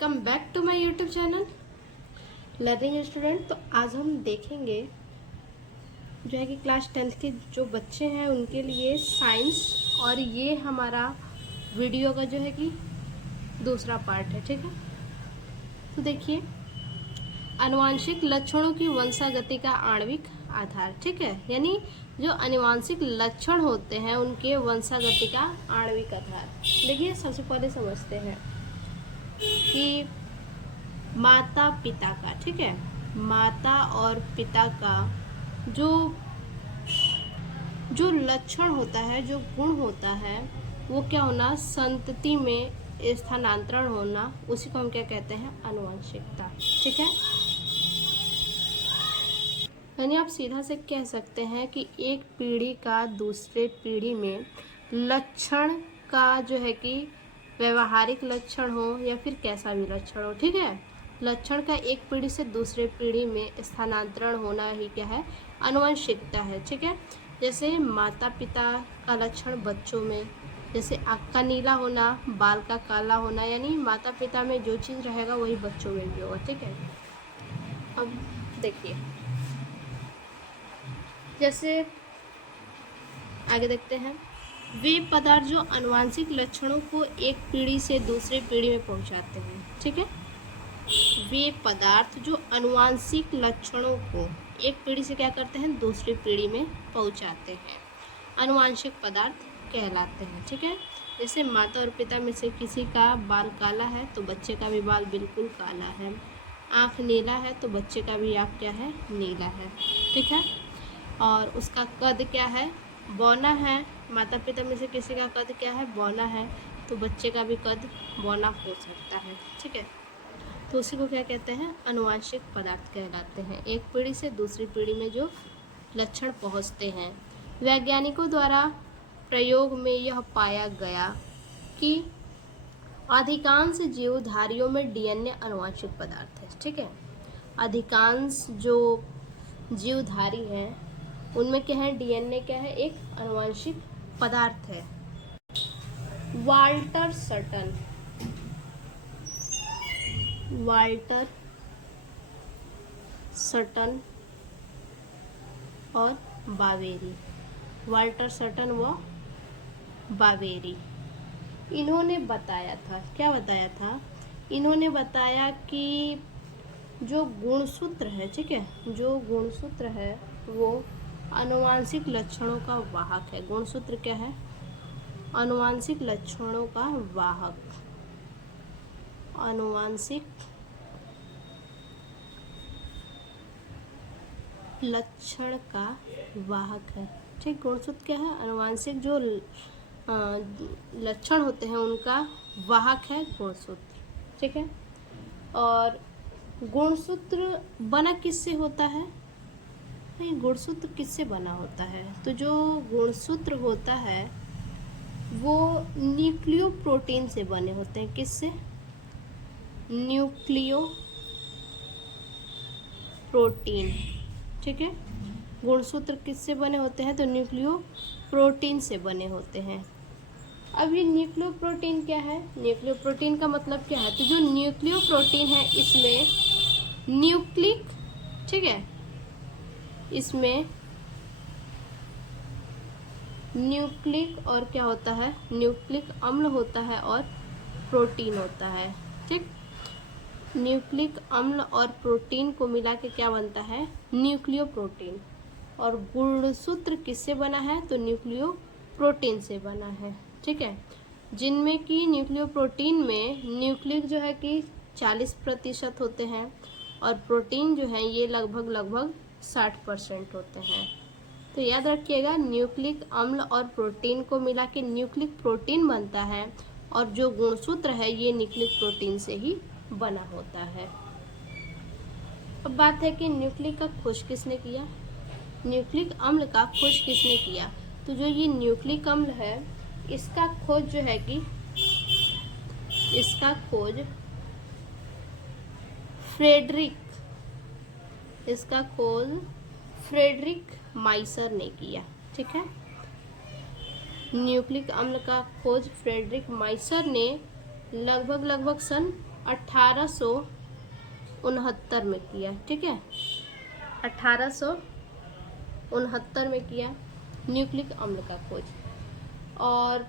Welcome back to my YouTube channel learning student. तो आज हम देखेंगे जो है कि क्लास 10th के जो बच्चे हैं उनके लिए साइंस, और ये हमारा वीडियो का जो है कि दूसरा पार्ट है। ठीक है, तो देखिए, आनुवांशिक लक्षणों की वंशागति का आणविक आधार। ठीक है, यानी जो आनुवांशिक लक्षण होते हैं उनके वंशागति का आणविक आधार। देखिए, सबसे पहले समझते हैं कि माता पिता का, ठीक है, माता और पिता का जो जो लक्षण होता है, जो गुण होता है, वो क्या होना, संतति में स्थानांतरण होना, उसी को हम क्या कहते हैं, आनुवंशिकता। ठीक है, यानी आप सीधा से कह सकते हैं कि एक पीढ़ी का दूसरे पीढ़ी में लक्षण का जो है कि व्यवहारिक लक्षण हो या फिर कैसा भी लक्षण हो, ठीक है, लक्षण का एक पीढ़ी से दूसरे पीढ़ी में स्थानांतरण होना ही क्या है, आनुवंशिकता है। ठीक है, जैसे माता पिता का लक्षण बच्चों में, जैसे आँख का नीला होना, बाल का काला होना, यानी माता पिता में जो चीज़ रहेगा वही बच्चों में भी होगा। ठीक है, अब देखिए, जैसे आगे देखते हैं, वे पदार्थ जो आनुवांशिक लक्षणों को एक पीढ़ी से दूसरी पीढ़ी में पहुंचाते हैं। ठीक है, वे पदार्थ जो आनुवांशिक लक्षणों को एक पीढ़ी से क्या करते हैं, दूसरी पीढ़ी में पहुंचाते हैं, आनुवांशिक पदार्थ कहलाते हैं। ठीक है, जैसे माता और पिता में से किसी का बाल काला है तो बच्चे का भी बाल बिल्कुल काला है, आँख नीला है तो बच्चे का भी आँख क्या है, नीला है। ठीक है, और उसका कद क्या है, बौना है, माता पिता में से किसी का कद क्या है, बौना है, तो बच्चे का भी कद बौना हो सकता है। ठीक है, तो उसी को क्या कहते हैं, आनुवांशिक पदार्थ कहलाते हैं, एक पीढ़ी से दूसरी पीढ़ी में जो लक्षण पहुंचते हैं। वैज्ञानिकों द्वारा प्रयोग में यह पाया गया कि अधिकांश जीवधारियों में डीएनए आनुवांशिक पदार्थ है। ठीक है, अधिकांश जो जीवधारी हैं उनमें क्या है, डीएनए क्या है, एक आनुवंशिक पदार्थ है। वाल्टर सटन और बावेरी, वाल्टर सटन व बावेरी, इन्होंने बताया था, क्या बताया था, इन्होंने बताया कि जो गुणसूत्र है, ठीक है, जो गुणसूत्र है वो आनुवांशिक लक्षणों का वाहक है। गुणसूत्र क्या है, आनुवांशिक लक्षणों का वाहक, आनुवांशिक लक्षण का वाहक है। ठीक, गुणसूत्र क्या है, आनुवांशिक जो लक्षण होते हैं उनका वाहक है गुणसूत्र। ठीक है, और गुणसूत्र बना किससे होता है, गुणसूत्र किससे बना होता है, तो जो गुणसूत्र होता है वो न्यूक्लियोप्रोटीन से बने होते हैं। किससे, न्यूक्लियोप्रोटीन। ठीक है, गुणसूत्र किससे बने होते हैं, तो न्यूक्लियोप्रोटीन से बने होते हैं। अब ये न्यूक्लियोप्रोटीन क्या है, न्यूक्लियोप्रोटीन का मतलब क्या है, तो जो न्यूक्लियोप्रोटीन है इसमें न्यूक्लिक, ठीक है, इसमें न्यूक्लिक और क्या होता है, न्यूक्लिक अम्ल होता है और प्रोटीन होता है। ठीक, न्यूक्लिक अम्ल और प्रोटीन को मिला के क्या बनता है, न्यूक्लियोप्रोटीन। और गुणसूत्र किससे बना है, तो न्यूक्लियोप्रोटीन से बना है। ठीक है, जिनमें कि न्यूक्लियोप्रोटीन में न्यूक्लिक जो है कि 40% होते हैं और प्रोटीन जो है ये लगभग 60% होते हैं। तो याद रखिएगा, न्यूक्लिक अम्ल और प्रोटीन को मिला के न्यूक्लिक प्रोटीन बनता है, और जो गुणसूत्र है ये न्यूक्लिक प्रोटीन से ही बना होता है। अब बात है कि न्यूक्लिक का खोज किसने किया, न्यूक्लिक अम्ल का खोज किसने किया, तो जो ये न्यूक्लिक अम्ल है इसका खोज जो है कि इसका खोज फ्रेडरिक माइसर ने किया। ठीक है, न्यूक्लिक अम्ल का खोज फ्रेडरिक माइसर ने लगभग सन 1869 में किया, ठीक है, 1869 में किया न्यूक्लिक अम्ल का खोज। और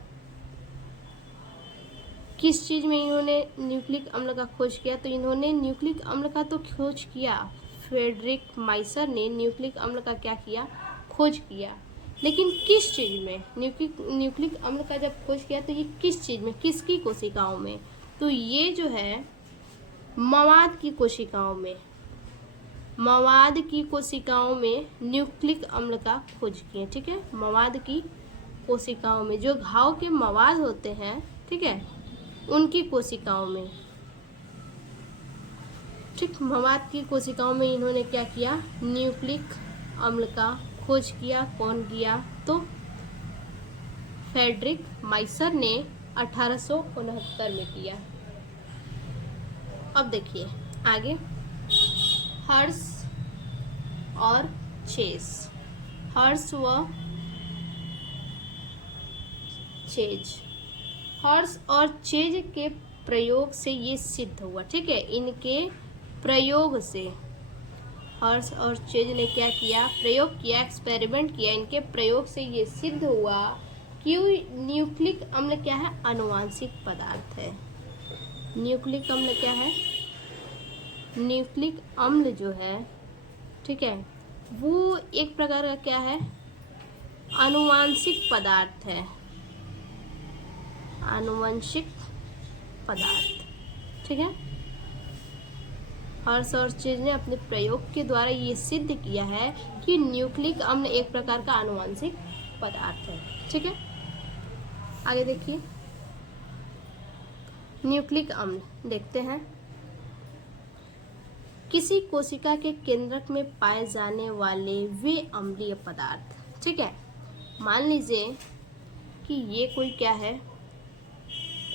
किस चीज़ में इन्होंने न्यूक्लिक अम्ल का खोज किया? तो इन्होंने न्यूक्लिक अम्ल का तो खोज किया, फ्रेडरिक माइसर ने न्यूक्लिक अम्ल का क्या किया? खोज किया। लेकिन किस चीज़ में? न्यूक्लिक अम्ल का जब खोज किया तो ये किस चीज़ में, किसकी कोशिकाओं में? तो ये जो है मवाद की कोशिकाओं में, मवाद की कोशिकाओं में न्यूक्लिक अम्ल का खोज किए, ठीक है, मवाद की कोशिकाओं में, जो घाव के मवाद होते हैं, ठीक है, उनकी कोशिकाओं में, ठीक, मवाद की कोशिकाओं में इन्होंने क्या किया? न्यूक्लिक अम्ल का खोज किया। कौन किया? तो फ्रेडरिक माइसर ने 1869 में किया। अब देखिए आगे, हर्श और चेज, हर्श व चेज, हर्श और चेज के प्रयोग से ये सिद्ध हुआ, ठीक है, इनके प्रयोग से हर्श और चेज ने क्या किया? प्रयोग किया, एक्सपेरिमेंट किया, इनके प्रयोग से ये सिद्ध हुआ कि न्यूक्लिक अम्ल क्या है? आनुवांशिक पदार्थ है। न्यूक्लिक अम्ल क्या है? न्यूक्लिक अम्ल जो है, ठीक है, वो एक प्रकार का क्या है? आनुवांशिक पदार्थ है, आनुवंशिक पदार्थ, ठीक है। हर्श और चेज ने अपने प्रयोग के द्वारा ये सिद्ध किया है कि न्यूक्लिक अम्ल एक प्रकार का आनुवंशिक पदार्थ है, ठीक है। आगे देखिए, न्यूक्लिक अम्ल देखते हैं। किसी कोशिका के केंद्रक में पाए जाने वाले वे अम्लीय पदार्थ, ठीक है। मान लीजिए कि ये कोई क्या है?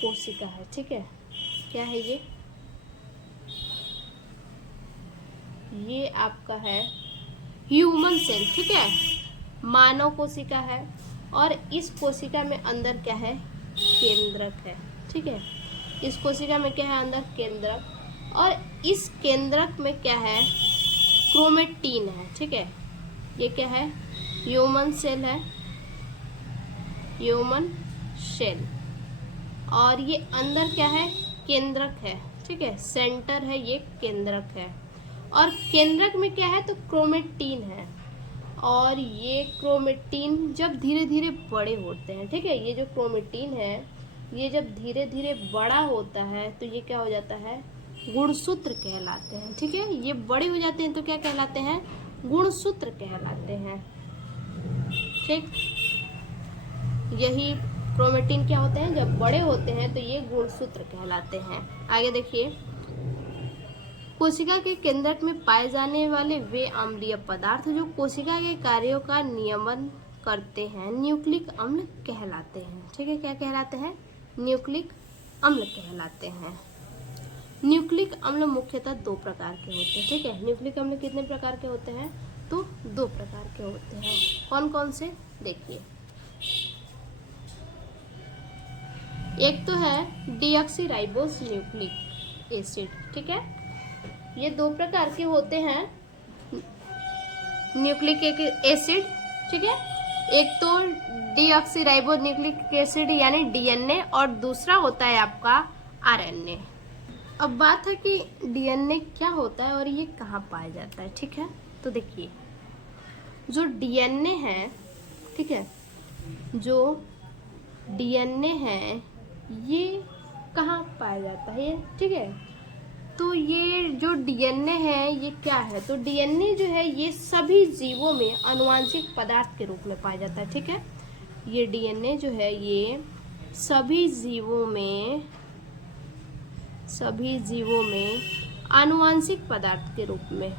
कोशिका है, ठीक है। क्या है ये आपका है ह्यूमन सेल, ठीक है, मानव कोशिका है। और इस कोशिका में अंदर क्या है? केंद्रक है, ठीक है। इस कोशिका में क्या है? अंदर केंद्रक। और इस केंद्रक में क्या है? क्रोमेटिन है, ठीक है। ये क्या है? ह्यूमन सेल है, ह्यूमन सेल। और ये अंदर क्या है? केंद्रक है, ठीक है, सेंटर है, ये केंद्रक है। और केंद्रक में क्या है? तो क्रोमेटिन है। और ये क्रोमेटिन जब धीरे धीरे बड़े होते हैं, ठीक है, ये जो क्रोमेटिन है ये जब धीरे धीरे बड़ा होता है तो ये क्या हो जाता है? गुणसूत्र कहलाते हैं, ठीक है। ये बड़े हो जाते हैं तो क्या कहलाते हैं? गुणसूत्र कहलाते हैं, ठीक। यही क्रोमेटिन क्या होते हैं? जब बड़े होते हैं तो ये गुणसूत्र कहलाते हैं। आगे देखिए, कोशिका के केंद्रक में पाए जाने वाले वे अम्लीय पदार्थ जो कोशिका के कार्यों का नियमन करते हैं न्यूक्लिक अम्ल कहलाते हैं, ठीक है। क्या कहलाते हैं? न्यूक्लिक अम्ल कहलाते हैं। न्यूक्लिक अम्ल मुख्यतः दो प्रकार के होते हैं, ठीक है। न्यूक्लिक अम्ल कितने प्रकार के होते हैं? तो दो प्रकार के होते हैं। कौन कौन से? देखिए, एक तो है डीऑक्सीराइबोस न्यूक्लिक एसिड, ठीक है। ये दो प्रकार के होते हैं न्यूक्लिक एसिड, ठीक है। एक तो डीऑक्सीराइबो न्यूक्लिक एसिड यानी डीएनए, और दूसरा होता है आपका आरएनए। अब बात है कि डीएनए क्या होता है और ये कहाँ पाया जाता है, ठीक है। तो देखिए, जो डीएनए है, ठीक है, जो डीएनए है ये कहाँ पाया जाता है, ठीक है। तो ये जो डीएनए है ये क्या है? तो डीएनए जो है ये सभी जीवों में आनुवांशिक पदार्थ के रूप में पाया जाता है, ठीक है। ये डीएनए जो है ये सभी जीवों में आनुवांशिक पदार्थ के रूप में,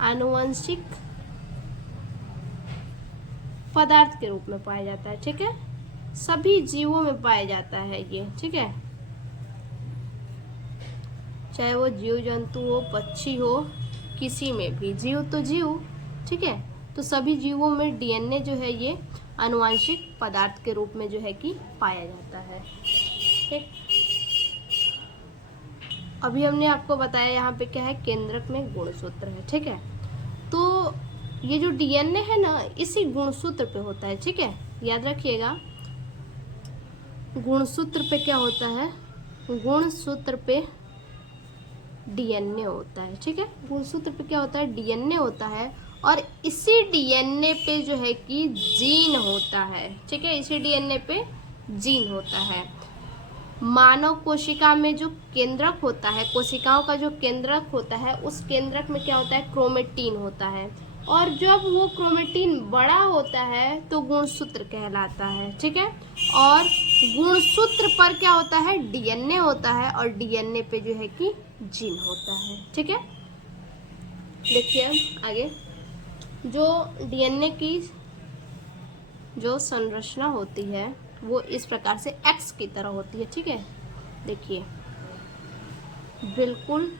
आनुवांशिक पदार्थ के रूप में पाया जाता है, ठीक है। सभी जीवों में पाया जाता है ये, ठीक है, चाहे वो जीव जंतु हो, पक्षी हो, किसी में भी। जीव तो जीव, ठीक है। तो सभी जीवों में डीएनए जो है ये आनुवांशिक पदार्थ के रूप में जो है कि पाया जाता है, ठीक। अभी हमने आपको बताया यहाँ पे क्या है, केंद्रक में गुणसूत्र है, ठीक है। तो ये जो डीएनए है ना, इसी गुणसूत्र पे होता है, ठीक है, याद रखिएगा। गुणसूत्र पे क्या होता है, गुणसूत्र पे डीएनए होता है, ठीक है। गुणसूत्र पे क्या होता है, डीएनए होता है, और इसी डीएनए पे जो है कि जीन होता है, ठीक है, इसी डीएनए पे जीन होता है। मानव कोशिका में जो केंद्रक होता है, कोशिकाओं का जो केंद्रक होता है, उस केंद्रक में क्या होता है, क्रोमेटिन होता है, और जब वो क्रोमेटिन बड़ा होता है तो गुणसूत्र कहलाता है, ठीक है। और गुणसूत्र पर क्या होता है, डीएनए होता है, और डीएनए पे जो है कि जीन होता है, ठीक है। देखिए आगे, जो डीएनए की जो संरचना होती है वो इस प्रकार से एक्स की तरह होती है, ठीक है। देखिए बिल्कुल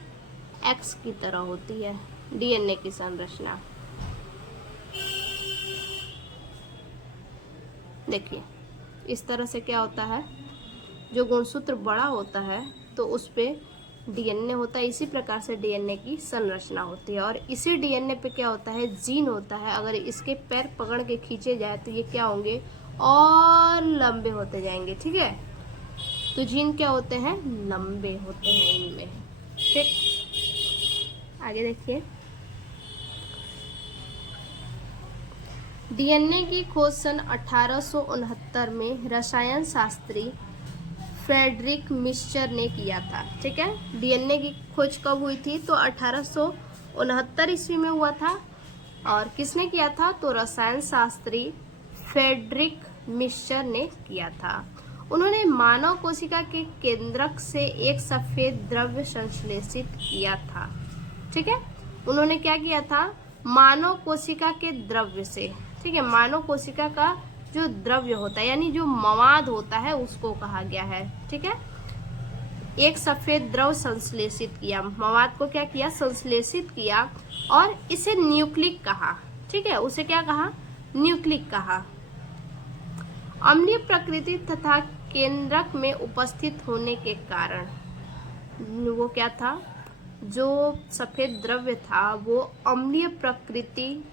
एक्स की तरह होती है डीएनए की संरचना। देखिए इस तरह से क्या होता है, जो गुणसूत्र बड़ा होता है तो उस पे डीएनए होता है, इसी प्रकार से डीएनए की संरचना होती है, और इसी डीएनए पे क्या होता है, जीन होता है। अगर इसके पैर पकड़ के खींचे जाए तो ये क्या होंगे, और लंबे होते जाएंगे, ठीक है। तो जीन क्या होते हैं, लंबे होते हैं इनमें, ठीक। आगे देखिए, डीएनए की खोज सन 1869 में रसायन शास्त्री फ्रेडरिक मिक्सचर ने किया था, ठीक है। डीएनए की खोज कब हुई थी, तो 1869 ईस्वी में हुआ था। और किसने किया था, तो रसायन शास्त्री फ्रेडरिक मिक्सचर ने किया था। उन्होंने मानव कोशिका के केंद्रक से एक सफेद द्रव्य संश्लेषित किया था, ठीक है। उन्होंने क्या किया था, मानव कोशिका के द्रव्य से, ठीक है, मानव कोशिका का जो द्रव्य होता है यानी जो मवाद होता है उसको कहा गया है, ठीक है। एक सफेद द्रव संश्लेषित किया, मवाद को क्या किया, संश्लेषित किया, और इसे न्यूक्लिक कहा, ठीक है, उसे क्या कहा, न्यूक्लिक कहा। अम्लीय प्रकृति तथा केंद्रक में उपस्थित होने के कारण वो क्या था, जो सफेद द्रव्य था वो अम्लीय प्रकृति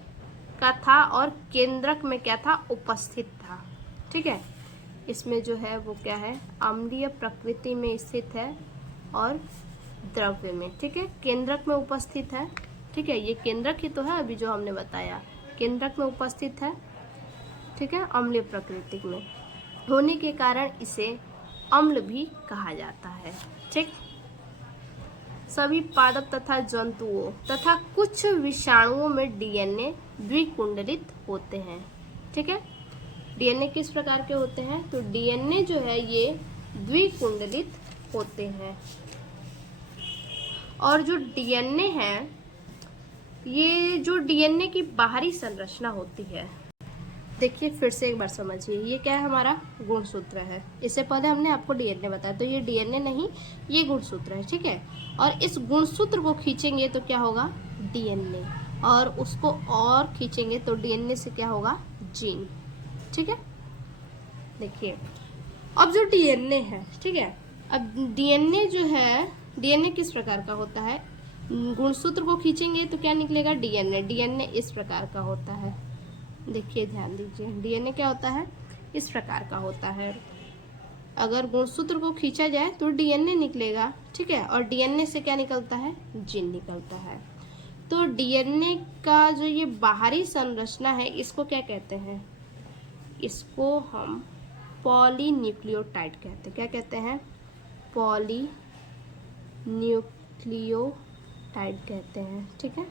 का था और केंद्रक में क्या था, उपस्थित था, ठीक है। इसमें जो है वो क्या है, अम्लीय प्रकृति में स्थित है और द्रव्य में, ठीक है, केंद्रक में उपस्थित है, ठीक है। ये केंद्रक ही तो है अभी जो हमने बताया, केंद्रक में उपस्थित है, ठीक है, अम्लीय प्रकृति में होने के कारण इसे अम्ल भी कहा जाता है, ठीक। सभी पादप तथा जंतुओं तथा कुछ विषाणुओं में डीएनए द्विकुंडलित होते हैं, ठीक है। डीएनए किस प्रकार के होते हैं, तो डीएनए जो है ये द्विकुंडलित होते हैं। और जो डीएनए है, ये जो डीएनए की बाहरी संरचना होती है, देखिए फिर से एक बार समझिए, ये क्या है, हमारा गुणसूत्र है। इससे पहले हमने आपको डीएनए बताया, तो ये डीएनए नहीं, ये गुणसूत्र है, ठीक है। और इस गुणसूत्र को खींचेंगे तो क्या होगा, डीएनए, और उसको और खींचेंगे तो डीएनए से क्या होगा, जीन, ठीक है। देखिए अब जो डीएनए है, ठीक है, अब डीएनए जो है, डीएनए किस प्रकार का होता है, गुणसूत्र को खींचेंगे तो क्या निकलेगा, डीएनए। डीएनए इस प्रकार का होता है, देखिए ध्यान दीजिए, डीएनए क्या होता है, इस प्रकार का होता है। अगर गुणसूत्र को खींचा जाए तो डीएनए निकलेगा, ठीक है, और डीएनए से क्या निकलता है, जीन निकलता है। तो डीएनए का जो ये बाहरी संरचना है इसको क्या कहते हैं, इसको हम पॉलीन्यूक्लियोटाइड कहते हैं। क्या कहते हैं, पॉलीन्यूक्लियोटाइड कहते हैं, ठीक है।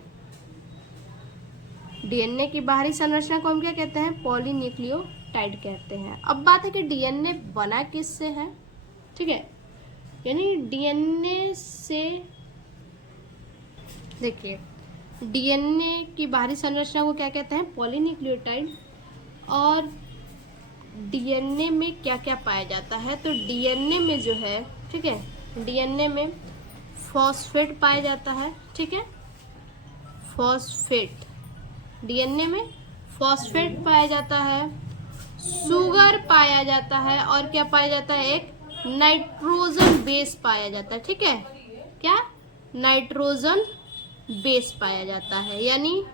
डीएनए की बाहरी संरचना को हम क्या कहते हैं, पॉलीन्यूक्लियोटाइड कहते हैं। अब बात है कि डीएनए बना किससे है, ठीक है, यानी डीएनए से, देखिए डीएनए की बाहरी संरचना को क्या कहते हैं, पॉलीन्यूक्लियोटाइड। और डीएनए में क्या क्या पाया जाता है, तो डीएनए में जो है, ठीक है, डीएनए में फॉस्फेट पाया जाता है, ठीक है, फॉस्फेट, डीएनए में फॉस्फेट पाया जाता है, शुगर पाया जाता है, और क्या पाया जाता है, एक नाइट्रोजन बेस पाया जाता है, ठीक है। क्या, नाइट्रोजन बेस पाया जाता है, यानी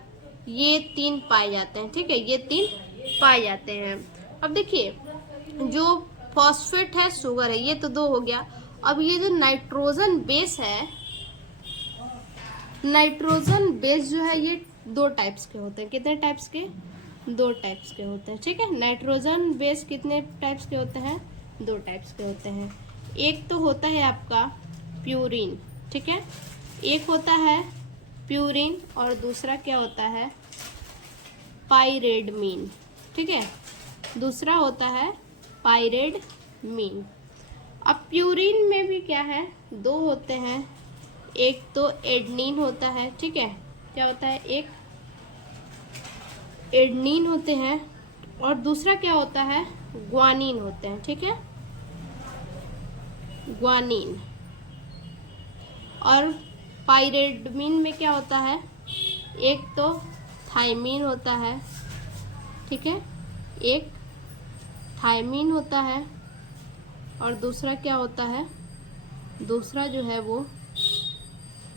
ये 3 पाए जाते हैं। ठीक है, ये 3 पाए जाते हैं। अब देखिए जो फॉस्फेट है, शुगर है, ये तो 2 हो गया। अब ये जो नाइट्रोजन बेस है, नाइट्रोजन बेस जो है ये 2 टाइप्स के होते हैं। कितने टाइप्स के, 2 टाइप्स के होते हैं। ठीक है, नाइट्रोजन बेस कितने टाइप्स के होते हैं, 2 टाइप्स के होते हैं। एक तो होता है आपका प्यूरिन, ठीक है, एक होता है प्यूरिन और दूसरा क्या होता है, पाइरेडमीन। ठीक है, दूसरा होता है पाइरेडमीन। अब प्यूरिन में भी क्या है, 2 होते हैं। एक तो एडनिन होता है, ठीक है, क्या होता है, एक एडनिन होते हैं और दूसरा क्या होता है, ग्वानिन होते हैं। ठीक है, ग्वानिन। और पाइरेडमिन में क्या होता है, एक तो थायमीन होता है, ठीक है, एक थायमीन होता है और दूसरा क्या होता है, दूसरा जो है वो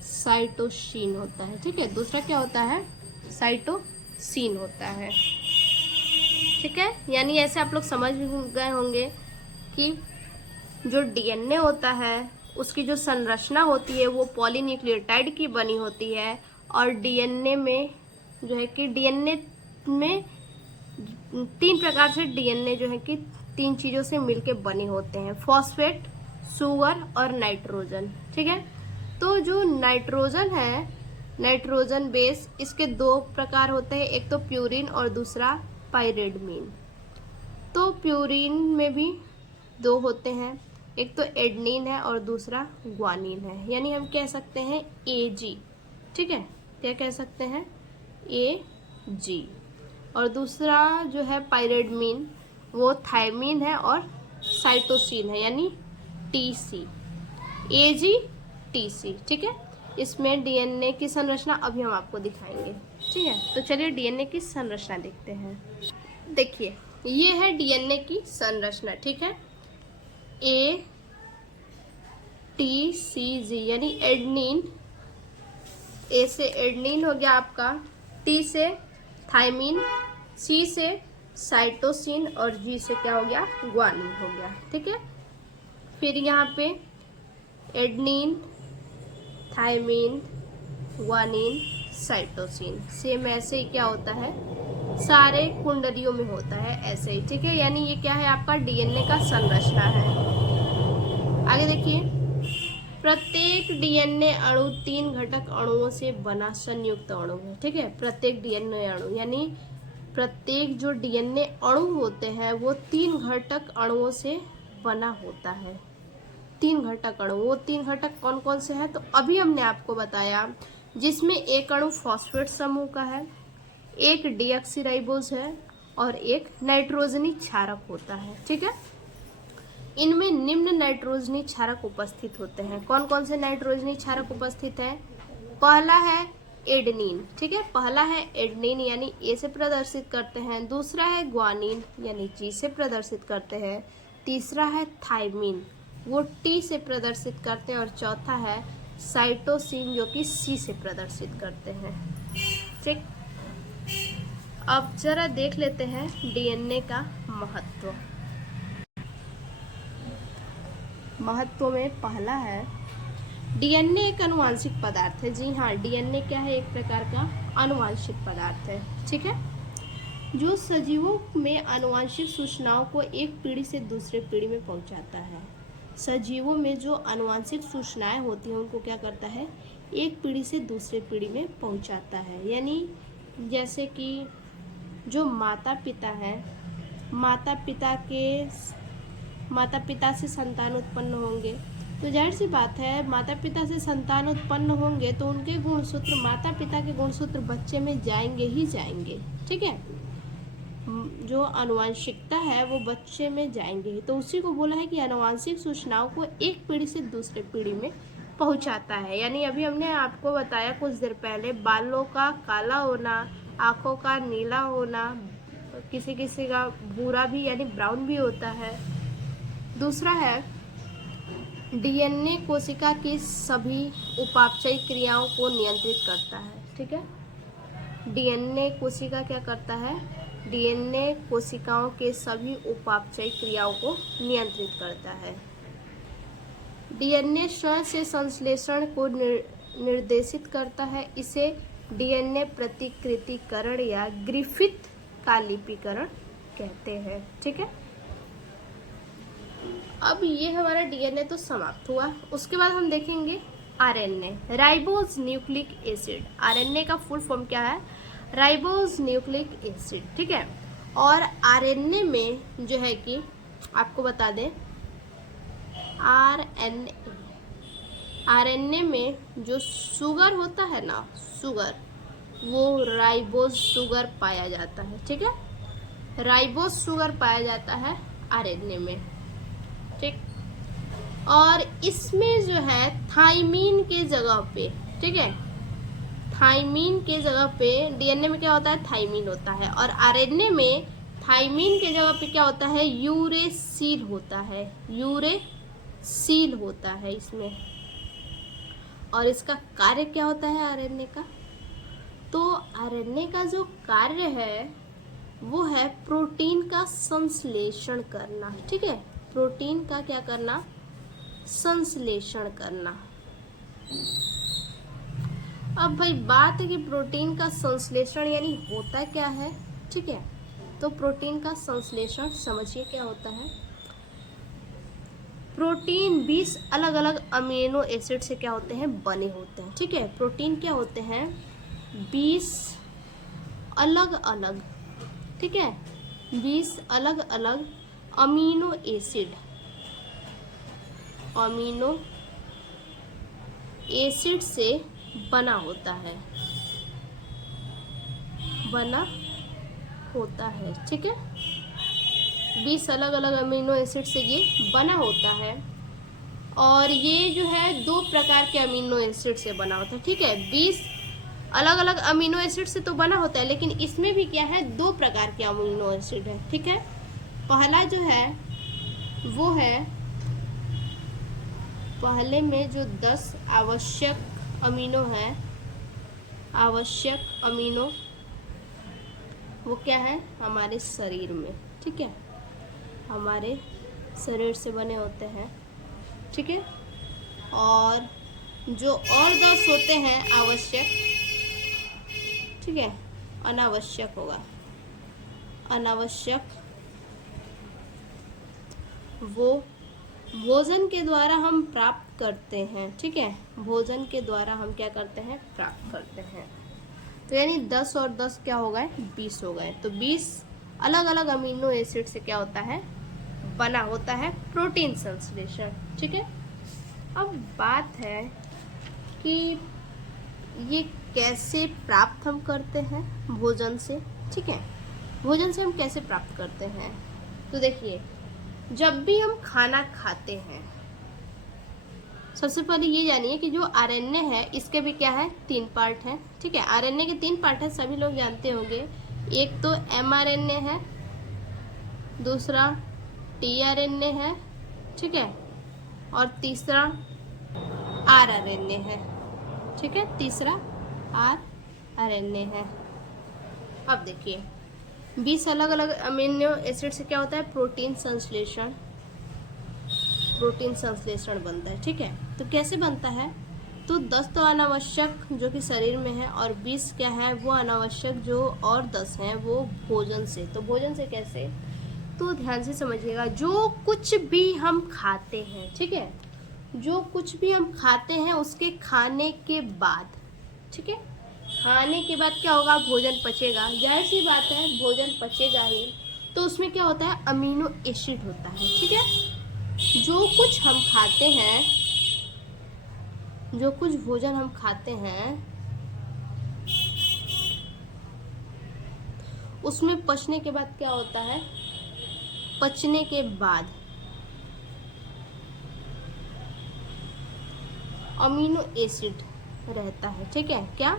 साइटोसिन होता है। ठीक है, दूसरा क्या होता है, साइटोसिन होता है। ठीक है, यानी ऐसे आप लोग समझ गए होंगे कि जो डीएनए होता है उसकी जो संरचना होती है वो पॉलीन्यूक्लियोटाइड की बनी होती है। और डीएनए में जो है कि डीएनए में 3 प्रकार से डीएनए जो है कि 3 चीज़ों से मिलके बने होते हैं, फॉस्फेट, शुगर और नाइट्रोजन। ठीक है, तो जो नाइट्रोजन है, नाइट्रोजन बेस, इसके 2 प्रकार होते हैं, एक तो प्यूरिन और दूसरा पाइरेडमीन। तो प्यूरिन में भी 2 होते हैं, एक तो एडनिन है और दूसरा ग्वानिन है, यानी हम कह सकते हैं AG। ठीक है, क्या कह सकते हैं, AG। और दूसरा जो है पाइरेडमीन, वो थायमीन है और साइटोसिन है, यानी TC। AG TC। ठीक है, इसमें डीएनए की संरचना अभी हम आपको दिखाएंगे। ठीक है, तो चलिए डीएनए की संरचना देखते हैं। देखिए ये है डीएनए की संरचना। ठीक है, ATCG यानी एडनिन, ए से एडनिन हो गया आपका, T से थायमीन, C से साइटोसिन और G से क्या हो गया, ग्वानिन हो गया। ठीक है, फिर यहाँ पे adenine, thymine, guanine, cytosine, same ऐसे ही क्या होता है, सारे कुंडलियों में होता है ऐसे ही। ठीक है, यानी ये क्या है, आपका डीएनए का संरचना है। आगे देखिए, प्रत्येक डीएनए अणु 3 घटक अणुओं से बना संयुक्त अणु है। ठीक है, प्रत्येक डीएनए अणु यानी प्रत्येक जो डीएनए अणु होते हैं वो 3 घटक अणुओं से बना होता है। 3 घटक अणु, वो 3 घटक कौन कौन से हैं, तो अभी हमने आपको बताया, जिसमें एक अणु फॉस्फेट समूह का है, एक डीऑक्सीराइबोज है और एक नाइट्रोजनी क्षारक होता है। ठीक है, इनमें निम्न नाइट्रोजनी क्षारक उपस्थित होते हैं। कौन कौन से नाइट्रोजनी क्षारक उपस्थित हैं, पहला है एडनिन। ठीक है, पहला है एडनिन यानी ए से प्रदर्शित करते हैं, दूसरा है ग्वानिन यानी जी से प्रदर्शित करते हैं, तीसरा है थायमीन, वो टी से प्रदर्शित करते हैं और चौथा है साइटोसिन जो कि सी से प्रदर्शित करते हैं। ठीक, अब जरा देख लेते हैं डीएनए का महत्व। महत्व में पहला है, डीएनए एक अनुवांशिक पदार्थ है। जी हाँ, डीएनए क्या है, एक प्रकार का अनुवांशिक पदार्थ है। ठीक है, जो सजीवों में अनुवांशिक सूचनाओं को एक पीढ़ी से दूसरे पीढ़ी में पहुंचाता है। सजीवों में जो अनुवांशिक सूचनाएं होती हैं उनको क्या करता है, एक पीढ़ी से दूसरे पीढ़ी में पहुंचाता है। यानी जैसे कि जो माता पिता है, माता पिता से संतान उत्पन्न होंगे, तो जाहिर सी बात है माता पिता से संतान उत्पन्न होंगे तो उनके गुणसूत्र, माता पिता के गुणसूत्र बच्चे में जाएंगे ही जाएंगे। ठीक है, जो आनुवंशिकता है वो बच्चे में जाएंगे, तो उसी को बोला है कि आनुवंशिक सूचनाओं को एक पीढ़ी से दूसरे पीढ़ी में पहुंचाता है। यानी अभी हमने आपको बताया कुछ देर पहले, बालों का काला होना, आँखों का नीला होना, किसी किसी का भूरा भी यानी ब्राउन भी होता है। दूसरा है डीएनए कोशिका की सभी उपापचयी क्रियाओं को नियंत्रित करता है। ठीक है, डीएनए कोशिका क्या करता है? डीएनए कोशिकाओं के सभी उपापचयी क्रियाओं को नियंत्रित करता है। डीएनए स्वयं से संश्लेषण को निर्देशित करता है। इसे डीएनए प्रतिकृतिकरण या ग्रिफिथ का लिपिकरण कहते हैं। ठीक है, अब ये हमारा डीएनए तो समाप्त हुआ। उसके बाद हम देखेंगे RNA, ribose nucleic acid. RNA का फुल फॉर्म क्या है? Ribose nucleic acid. ठीक है, और आरएनए में जो है कि आपको बता दें, आरएनए में जो शुगर होता है ना, शुगर, वो राइबोज शुगर पाया जाता है। ठीक है, राइबोज शुगर पाया जाता है आरएनए में। ठीक, और इसमें जो है थाइमीन के जगह पे, ठीक है, थाइमीन के जगह पे डीएनए में क्या होता है? थाइमीन होता है, और आरएनए में थाइमीन के जगह पे क्या होता है? यूरेसिल होता है। यूरेसिल होता है इसमें। और इसका कार्य क्या होता है आरएनए का? तो आरएनए का जो कार्य है वो है प्रोटीन का संश्लेषण करना। ठीक है, प्रोटीन का क्या करना? संश्लेषण करना। अब भाई बात है कि प्रोटीन का संश्लेषण यानी होता क्या है। ठीक है, तो प्रोटीन का संश्लेषण समझिए क्या होता है। प्रोटीन 20 अलग अलग अमीनो एसिड से क्या होते हैं? बने होते हैं। ठीक है, प्रोटीन क्या होते हैं? 20 अलग अलग, ठीक है, 20 अलग अलग अमीनो एसिड से बना होता है। ठीक है, 20 अलग अलग अमीनो एसिड से ये बना होता है, और ये जो है 2 प्रकार के अमीनो एसिड से बना होता है। ठीक है, 20 अलग अलग अमीनो एसिड से तो बना होता है, लेकिन इसमें भी क्या है? 2 प्रकार के अमीनो एसिड है। ठीक है, पहला जो है वो है, पहले में जो 10 आवश्यक अमीनो है, आवश्यक अमीनो, वो क्या है? हमारे शरीर में। ठीक है, हमारे शरीर से बने होते हैं। ठीक है, और जो और 10 होते हैं आवश्यक, ठीक है, अनावश्यक होगा, अनावश्यक, वो भोजन के द्वारा हम प्राप्त करते हैं। ठीक है, भोजन के द्वारा हम क्या करते हैं? प्राप्त करते हैं। तो यानी 10 और 10 क्या हो गए? 20 हो गए। तो 20 अलग अलग अमीनो एसिड से क्या होता है? बना होता है प्रोटीन संश्लेषण। ठीक है, अब बात है कि ये कैसे प्राप्त हम करते हैं? भोजन से। ठीक है, भोजन से हम कैसे प्राप्त करते हैं? तो देखिए, जब भी हम खाना खाते हैं, सबसे पहले ये जानिए कि जो आरएनए है इसके भी क्या है? 3 पार्ट है। ठीक है, आरएनए के 3 पार्ट है, सभी लोग जानते होंगे। एक तो एमआरएनए है, दूसरा टीआरएनए है, ठीक है, और तीसरा आरआरएनए है। ठीक है, तीसरा आरआरएनए है। अब देखिए, 20 अलग अलग अमीनो एसिड से क्या होता है? प्रोटीन संश्लेषण बनता है। ठीक है, तो कैसे बनता है? तो 10 तो अनावश्यक जो कि शरीर में है, और 20 क्या है? वो अनावश्यक जो और 10 हैं वो भोजन से। तो भोजन से कैसे? तो ध्यान से समझिएगा, जो कुछ भी हम खाते हैं, ठीक है, जो कुछ भी हम खाते हैं उसके खाने के बाद, ठीक है, खाने के बाद क्या होगा? भोजन पचेगा, जाहिर सी बात है भोजन पचेगा ही, तो उसमें क्या होता है? अमीनो एसिड होता है। ठीक है, जो कुछ हम खाते हैं, जो कुछ भोजन हम खाते हैं उसमें पचने के बाद क्या होता है? पचने के बाद अमीनो एसिड रहता है। ठीक है, क्या?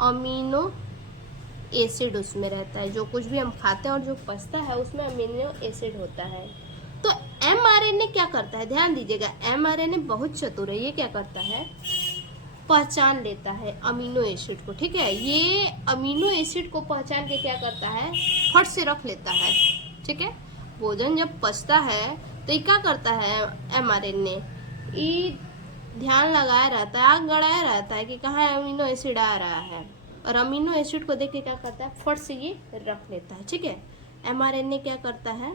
अमीनो एसिड उसमें रहता है। जो कुछ भी हम खाते हैं और जो पचता है उसमें अमीनो एसिड होता है। तो एमआरएनए mRNA क्या करता है, ध्यान दीजिएगा, mRNA बहुत चतुर है। ये क्या करता है, पहचान लेता है अमीनो एसिड को, ठीक है। ये अमीनो एसिड को पहचान के क्या करता है, फट से रख लेता है, ठीक है। भोजन जब पचता है तो ये क्या करता है, mRNA ये ध्यान लगाया रहता है, आग गड़ाया रहता है कि कहाँ अमीनो एसिड आ रहा है, और अमीनो एसिड को देख के क्या करता है, फट से ये रख लेता है, ठीक है। mRNA क्या करता है,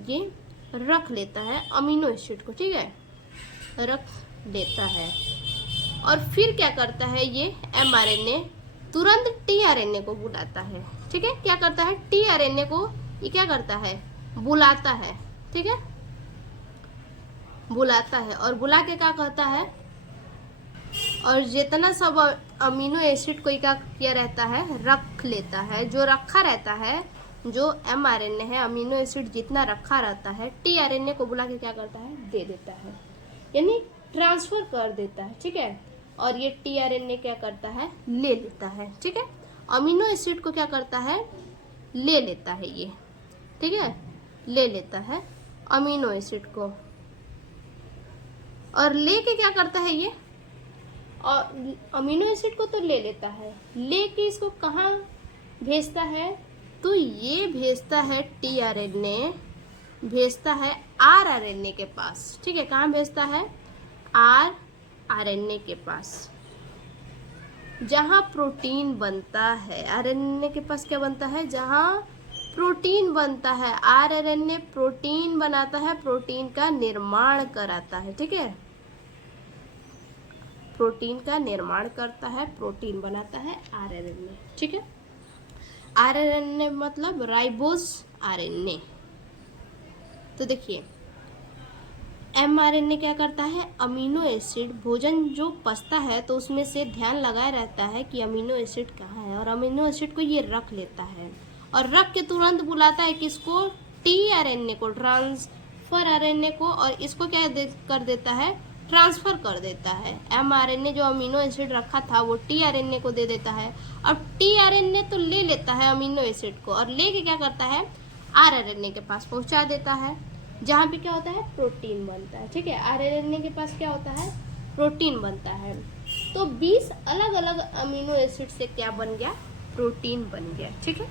ये रख लेता है अमीनो एसिड को, ठीक है, रख लेता है। और फिर क्या करता है, ये mRNA तुरंत tRNA को बुलाता है, ठीक है। क्या करता है, tRNA को ये क्या करता है, बुलाता है, ठीक है, बुलाता है। और बुला के क्या कहता है, और जितना सब अमीनो एसिड को क्या किया रहता है, रख लेता है, जो रखा रहता है, जो mRNA है, अमीनो एसिड जितना रखा रहता है, tRNA को बुला के क्या करता है, दे देता है, यानी ट्रांसफर कर देता है, ठीक है। और ये tRNA क्या करता है, ले लेता है, ठीक है। अमीनो एसिड को क्या करता है, ले लेता है ये, ठीक है, ले लेता है अमीनो एसिड को, और लेके क्या करता है ये, और अमीनो एसिड को तो ले लेता है, लेके इसको कहाँ भेजता है, तो ये भेजता है tRNA, भेजता है rRNA के पास, ठीक है। कहाँ भेजता है, rRNA के पास, जहाँ प्रोटीन बनता है। RNA के पास क्या बनता है, जहाँ प्रोटीन बनता है। rRNA प्रोटीन बनाता है, प्रोटीन का निर्माण कराता है, ठीक है, प्रोटीन का निर्माण करता है, प्रोटीन बनाता है rRNA, ठीक है। rRNA मतलब राइबोज RNA। तो देखिए mRNA क्या करता है, अमीनो एसिड, भोजन जो पचता है तो उसमें से ध्यान लगाए रहता है कि अमीनो एसिड कहाँ है, और अमीनो एसिड को ये रख लेता है, और रख के तुरंत बुलाता है किसको, tRNA को, ट्रांसफर RNA को, और इसको क्या कर देता है, ट्रांसफर कर देता है। mRNA जो अमीनो एसिड रखा था वो tRNA को दे देता है, अब tRNA तो ले लेता है अमीनो एसिड को, और लेके क्या करता है, rRNA के पास पहुंचा देता है, जहाँ पे क्या होता है, प्रोटीन बनता है, ठीक है। rRNA के पास क्या होता है, प्रोटीन बनता है। तो 20 अलग अलग अमीनो एसिड से क्या बन गया, प्रोटीन बन गया, ठीक है।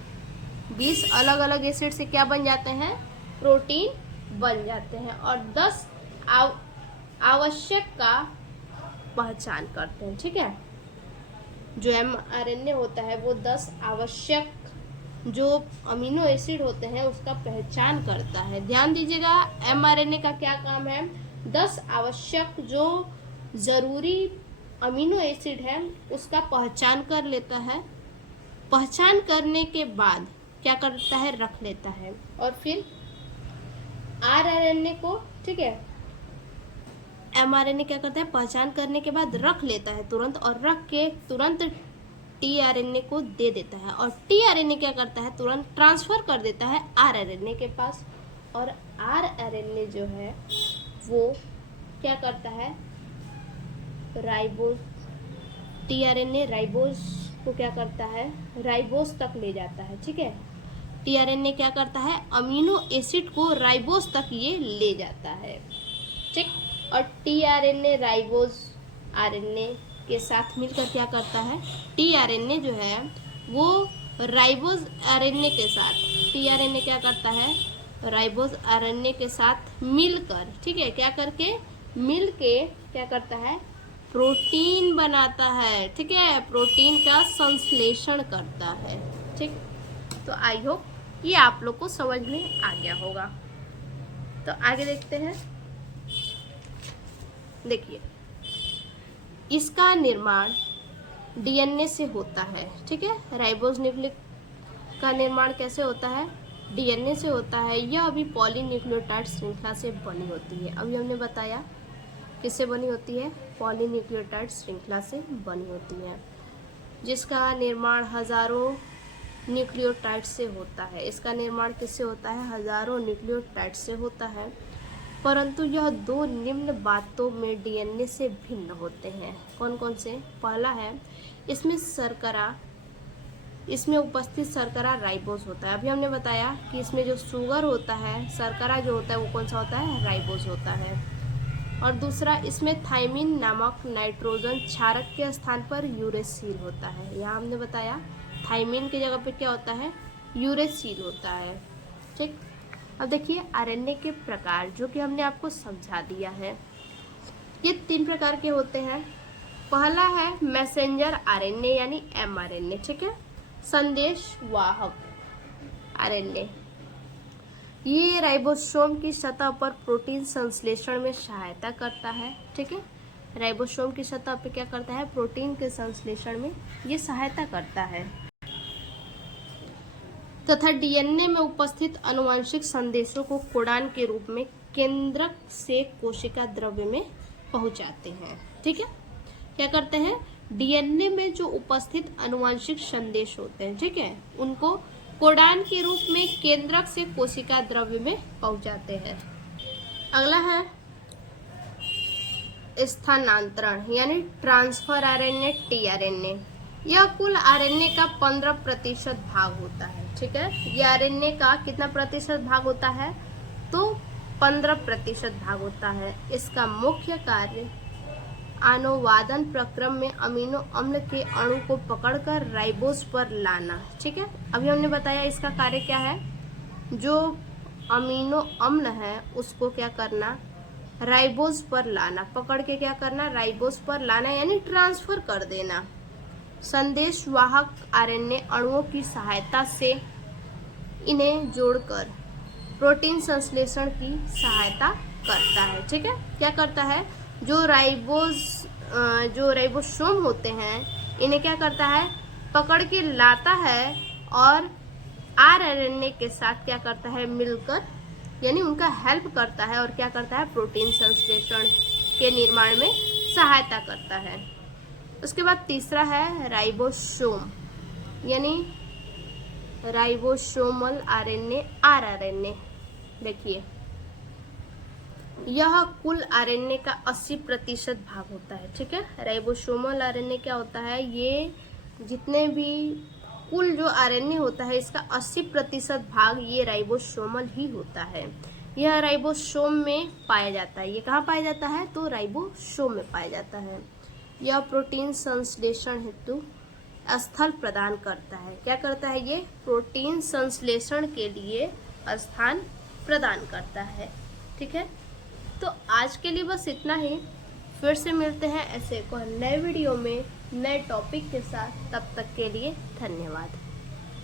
20 अलग अलग एसिड से क्या बन जाते हैं, प्रोटीन बन जाते हैं, और 10 आवश्यक का पहचान करते हैं, ठीक है। जो mRNA होता है वो 10 आवश्यक जो अमीनो एसिड होते हैं उसका पहचान करता है। ध्यान दीजिएगा, mRNA का क्या काम है, 10 आवश्यक जो ज़रूरी अमीनो एसिड है उसका पहचान कर लेता है, पहचान करने के बाद क्या करता है, रख लेता है, और फिर rRNA को, ठीक है, mRNA क्या करता है, पहचान करने के बाद रख लेता है तुरंत, और रख के तुरंत tRNA को दे देता है, और tRNA क्या करता है, तुरंत ट्रांसफर कर देता है rRNA के पास, और rRNA जो है वो क्या करता है, राइबोज, tRNA राइबोज को क्या करता है, राइबोज तक ले जाता है, ठीक है। tRNA क्या करता है, अमीनो एसिड को राइबोज तक ये ले जाता है, ठीक। और tRNA राइबोज RNA के साथ मिलकर क्या करता है, tRNA जो है वो राइबोज RNA के साथ, tRNA क्या करता है, राइबोज RNA के साथ मिलकर, ठीक है, क्या करके, मिल के क्या करता है, प्रोटीन बनाता है, ठीक है, प्रोटीन का संश्लेषण करता है, ठीक। तो आई होप ये आप लोग को समझ में आ गया होगा। तो आगे देखते हैं। देखिए इसका निर्माण DNA से होता है, ठीक है। राइबोज न्यूक्लिक का निर्माण कैसे होता है, DNA से होता है। यह अभी पॉलीन्यूक्लियोटाइड श्रृंखला से बनी होती है। अभी हमने बताया किससे बनी होती है, पॉलीन्यूक्लियोटाइड श्रृंखला से बनी होती है, जिसका निर्माण हजारों न्यूक्लियोटाइड से होता है। इसका निर्माण किससे होता है, हजारों न्यूक्लियोटाइड से होता है, परंतु यह दो निम्न बातों में DNA से भिन्न होते हैं। कौन कौन से, पहला है इसमें शर्करा इसमें उपस्थित शर्करा राइबोज होता है। अभी हमने बताया कि इसमें जो शुगर होता है, शर्करा जो होता है वो कौन सा होता है, राइबोज होता है। और दूसरा, इसमें थाइमिन नामक नाइट्रोजन क्षारक के स्थान पर यूरेसिल होता है। यहाँ हमने बताया थाइमिन की जगह पे क्या होता है, यूरेसिल होता है। ठीक, अब देखिए आरएनए के प्रकार जो कि हमने आपको समझा दिया है। ये 3 प्रकार के होते हैं। पहला है मैसेंजर आरएनए यानी एमआरएनए, ठीक है, संदेश वाहक आरएनए। ये राइबोसोम की सतह पर प्रोटीन संश्लेषण में सहायता करता है। ठीक है, राइबोसोम की सतह पर क्या करता है, प्रोटीन के संश्लेषण में ये सहायता करता है तथा डीएनए में उपस्थित आनुवंशिक संदेशों को कोडान के रूप में केंद्रक से कोशिका द्रव्य में पहुंचाते हैं। ठीक है, क्या करते हैं, डीएनए में जो उपस्थित आनुवंशिक संदेश होते हैं, ठीक है, उनको कोडान के रूप में केंद्रक से कोशिका द्रव्य में पहुंचाते हैं। अगला है स्थानांतरण यानी ट्रांसफर आरएनए, टीआरएनए। यह कुल आरएनए का 15% भाग होता है। ठीक है, यह आरएनए का कितना प्रतिशत भाग होता है, तो 15% भाग होता है। इसका मुख्य कार्य अनुवादन प्रक्रम में अमीनो अम्ल के अणु को पकड़कर राइबोज पर लाना। ठीक है, अभी हमने बताया इसका कार्य क्या है, जो अमीनो अम्ल है उसको क्या करना, राइबोज पर लाना, पकड़ के क्या करना, राइबोज पर लाना यानी ट्रांसफर कर देना। संदेश वाहक आरएनए अणुओं की सहायता से इन्हें जोड़कर प्रोटीन संश्लेषण की सहायता करता है। ठीक है, क्या करता है, जो राइबोसोम होते हैं इन्हें क्या करता है, पकड़ के लाता है और आरएनए के साथ क्या करता है, मिलकर यानी उनका हेल्प करता है और क्या करता है, प्रोटीन संश्लेषण के निर्माण में सहायता करता है। उसके बाद तीसरा है राइबोसोम यानी राइबोसोमल आरएनए, आरआरएनए। देखिए यह कुल आरएनए का 80% भाग होता है। ठीक है, राइबोसोमल आरएनए क्या होता है, ये जितने भी कुल जो आरएनए होता है इसका 80% भाग ये राइबोसोमल ही होता है। यह राइबोसोम में पाया जाता है। ये कहाँ पाया जाता है, तो राइबोसोम में पाया जाता है। यह प्रोटीन संश्लेषण हेतु स्थल प्रदान करता है। क्या करता है, ये प्रोटीन संश्लेषण के लिए स्थान प्रदान करता है। ठीक है, तो आज के लिए बस इतना ही। फिर से मिलते हैं ऐसे एक और नए वीडियो में नए टॉपिक के साथ। तब तक के लिए धन्यवाद।